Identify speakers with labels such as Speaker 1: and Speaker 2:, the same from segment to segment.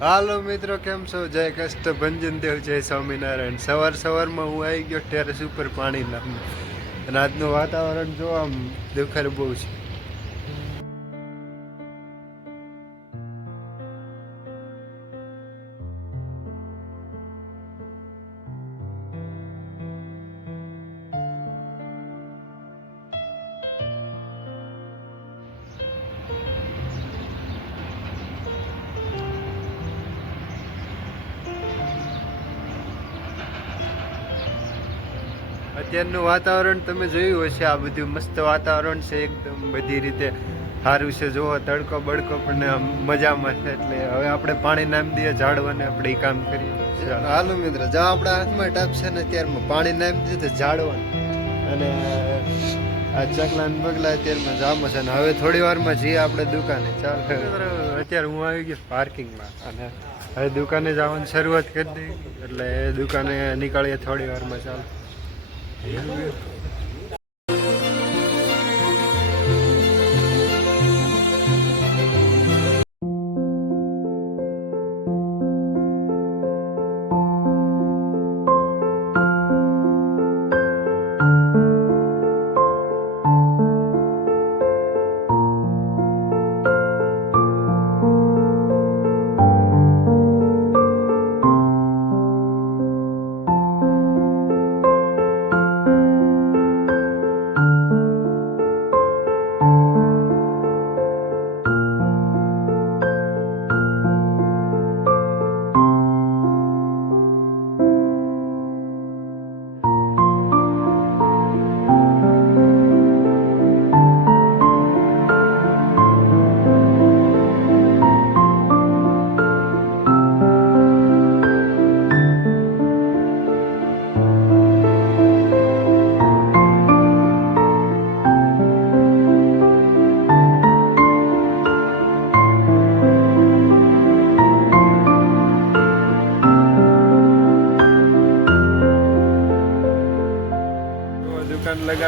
Speaker 1: હાલો મિત્રો, કેમ છો? જય કષ્ટ ભંજન દેવ, જય સ્વામિનારાયણ. સવાર સવારમાં હું આવી ગયો ટેરેસ ઉપર પાણી નાખવા અને આજનું વાતાવરણ જો આમ દુખર બહુ છે અત્યારનું વાતાવરણ તમે જોયું હશે આ બધું મસ્ત વાતાવરણ છે એકદમ બધી રીતે. સારું છે જોવો તડકો બડકો પણ મજામાં છે એટલે હવે આપણે પાણી નામ દઈએ ઝાડવાને આપણે કામ કરીએ. હાલો મિત્ર જો આપણા હાથમાં ટપ છે ને અત્યારમાં પાણી નામ દઈએ તો ઝાડવા અને આ ચકલા ને બગલા અત્યારમાં જામ છે ને હવે થોડી વારમાં જઈએ આપણે દુકાને. ચાલ. અત્યારે હું આવી ગયો પાર્કિંગમાં અને હવે દુકાને જવાની શરૂઆત કરી દઈ એટલે દુકાને નીકળીએ થોડી વારમાં ચાલ. તો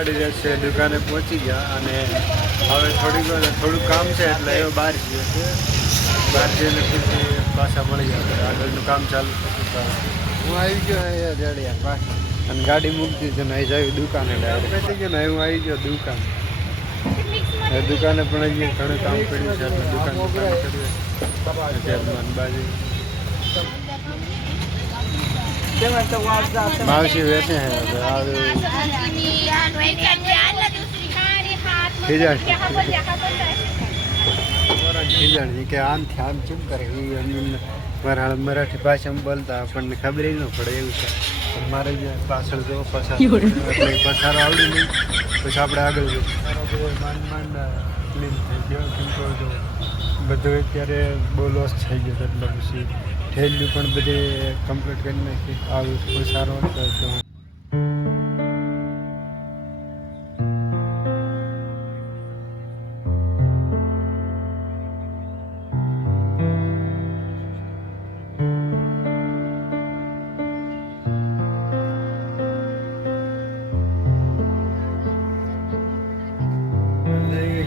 Speaker 1: દુકાન લગાડી રહેશે દુકાને પહોંચી ગયા અને હવે થોડીક થોડું કામ છે એટલે એ બહાર જઈએ છે બહાર જઈને પછી પાછા મળી ગયા આગળનું કામ ચાલુ થતું હું આવી ગયો અહીંયા રેડિયા પાછા અને ગાડી મૂકી છે ને અહીં જાવી દુકાને ડાયરેક્ટ ગયો ને હું આવી ગયો દુકાન. એ દુકાને પણ હજી ઘણું કામ કર્યું છે દુકાન કર્યું છે બાજુ હે હવે આવે ખીજાણ કે આમથી આમ ચૂપ કરે. મારા મરાઠી ભાષામાં બોલતા આપણને ખબર ન પડે એવું છે. મારે જે પાછળ જો પસાર પસારો આવડી નહીં પછી આપણે આગળ જઈએ. માંડ માંડ ક્લીન થઈ ગયો બધું અત્યારે બહુ લોસ થઈ ગયો એટલે પછી ઠેલ્યું પણ બધે કમ્પ્લીટ કરી નાખી. આવ્યું પસારો હતો તો.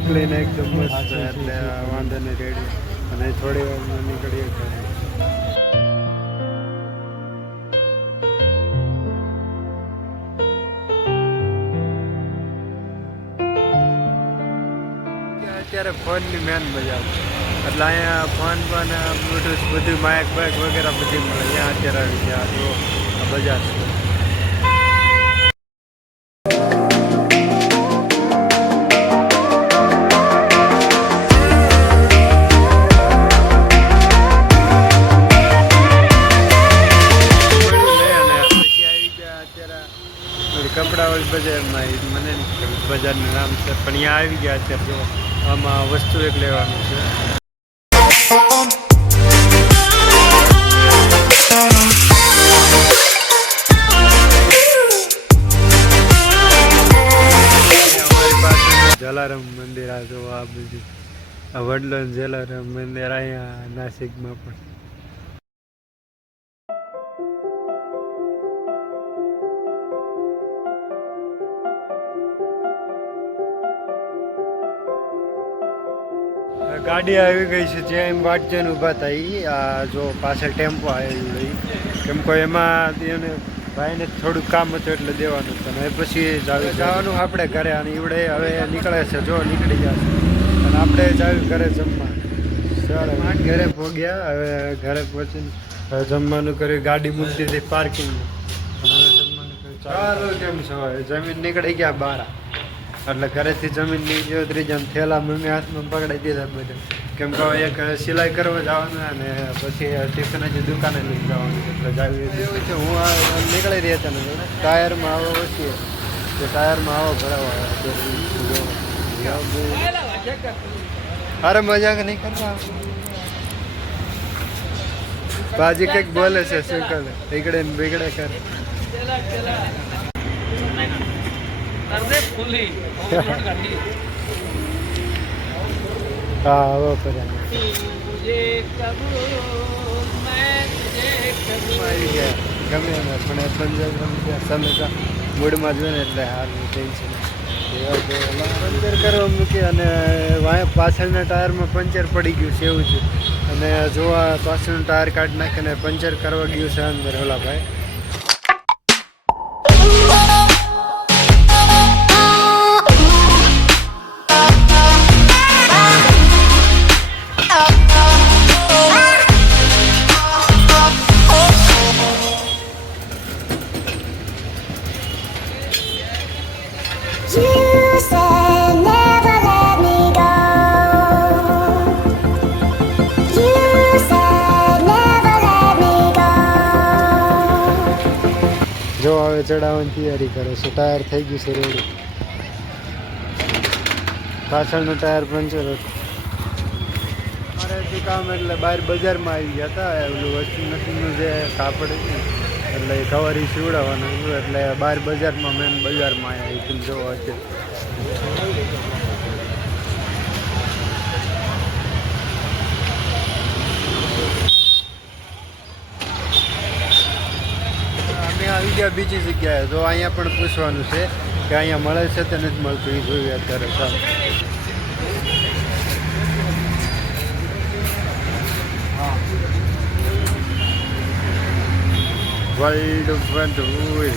Speaker 1: ક્લીન એકદમ મસ્ત એટલે વાંધો નહીં, રેડી. અને થોડી વારમાં નીકળીએ ઘરે. અત્યારે ફોનની મેન મજા એટલે અહીંયા ફોન પણ બ્લૂટૂથ બધું માઇક બાઇક વગેરે બધી મળે. અહીંયા અત્યારે આવી ગયા. જો આ બજાર છે. કપડાવાળી બજારમાં મને બજારનું નામ છે. પણ અહીંયા આવી ગયા અત્યારે જો આમાં વસ્તુ એક લેવાનું છે. જલારામ મંદિર આ જો આ બધું. આ વડલન જલારામ મંદિર અહીંયા નાસિકમાં પણ. ગાડી આવી ગઈ છે જ્યાં એમ વાટ જઈને ઊભા થઈ આ જો પાછળ ટેમ્પો આવી ગઈ કેમ કે એમાં એને ભાઈને થોડુંક કામ હતું એટલે દેવાનું હતું એ પછી જાવી જવાનું આપણે ઘરે અને ઈવડે હવે નીકળે છે જો નીકળી ગયા અને આપણે જાવી ઘરે જમવા. ચાલો માંડ ઘરે પહોંચ્યા હવે ઘરે પહોંચીને હવે જમવાનું કર્યું ગાડી મૂકી હતી પાર્કિંગમાં. અને હવે જમવાનું કર્યું ચાલો કેમ છો? હવે જમીન નીકળી ગયા બાર. એટલે ઘરેથી જમીન નીકળ્યો ત્રીજા થેલા મમ્મી હાથમાં પકડાઈ દીધા બધું. કેમ કે એક સિલાઈ કરવા જવાનું અને પછી ટિફિન હજી દુકાને લઈ જવાનું એટલે જાવી એવું છે? હું નીકળી રહ્યા હતા ટાયરમાં આવો વસ્તુ તો ટાયરમાં આવો ભરાવા. અરે મજાક નહીં કરવા. બાજી કંઈક બોલે છે, શું કરે? બિગડે ને બીગડે કરે.
Speaker 2: તુજે કબૂલ
Speaker 1: આવી ગમે એમ પણ એ પંજાબ રમતા સમયસર મૂડમાં જોઈને એટલે હાલ ટેન્શન પંચર કરવા મૂકી અને પાછળના ટાયરમાં પંચર પડી ગયું છે એવું છે. અને જોવા પાછળનું ટાયર કાઢી નાખીને પંચર કરવા ગયું છે અંદર ઓલા ભાઈ જો હવે ચડાવવાની તૈયારી કરે છે ટાયર થઈ ગયું છે, રેડી. પાછળનું ટાયર પંચર હતું. કામ એટલે બહાર બજારમાં આવી ગયા હતા ઓલું વસ્તુ નથીનું જે કાપડ એટલે એ કવર સીવડાવવાનું એટલે બહાર બજારમાં મેન બજારમાં આવ્યા જોવા છે અમે આવી ગયા બીજી જગ્યાએ. તો અહીંયા પણ પૂછવાનું છે કે અહીંયા મળે છે તે નથી મળતું, એ જોઈએ અત્યારે ચાલો વર્લ્ડ બધું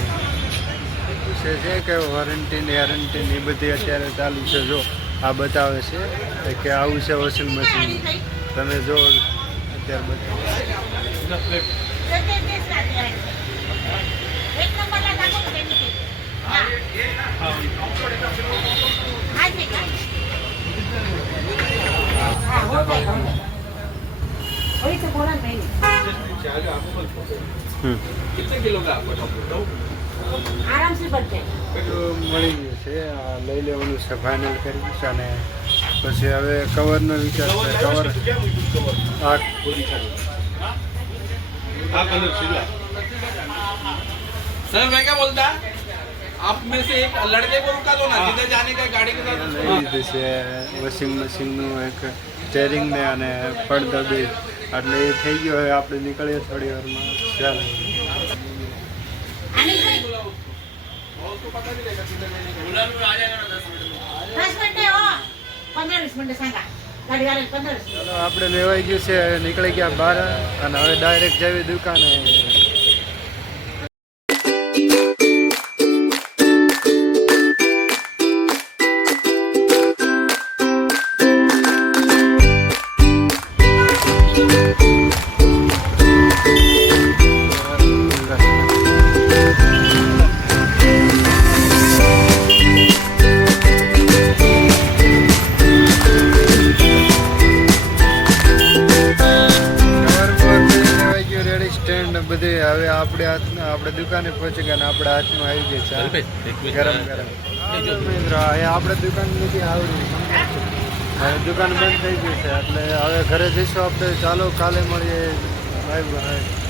Speaker 1: છે કે વોરંટી ને ગેરંટી ને એ બધી અત્યારે ચાલુ છે. જો, આ બતાવે છે કે આવું છે વોશિંગ મશીન તમે જો, અત્યારે બતાવો.
Speaker 3: એક નંબરला टाकू का त्यांनी ते? हा. हाय ते का? हा, हो ताई, हो ताई. हो, इथं बोला ना ताई.
Speaker 1: હમ
Speaker 2: कितने किलो का आपको
Speaker 3: आरामशीर पडते
Speaker 1: બધું મળી ગયું છે આ લઈ લેવાનું છે ફાઇનલ કરી છે અને પછી હવે કવરનો વિચાર છે કવર આ
Speaker 2: सर मैं क्या बोलता आप में से एक लड़के को रुका दो ना जिधर जाने का गाड़ी के
Speaker 1: લઈ
Speaker 2: साथ
Speaker 1: લીધું છે વોશિંગ મશીનનું એક સ્ટેરિંગ ને અને પડદો બી એટલે એ થઈ ગયો હવે આપણે નીકળીએ થોડી વારમાં. ચાલો. આપણે લેવાઈ ગયું છે નીકળી ગયા બહાર અને હવે ડાયરેક્ટ જેવી દુકાને. ને બધે હવે આપણે હાથમાં આપણે દુકાને પહોંચી ગયા ને આપણા હાથમાં આવી ગઈ છે. ગરમ ગરમ. મહેન્દ્ર અહીંયા આપણે દુકાન નથી આવડી હવે દુકાન બંધ થઈ ગઈ છે એટલે હવે ઘરે જઈશું આપણે. ચાલો કાલે મળીએ. Bye bye.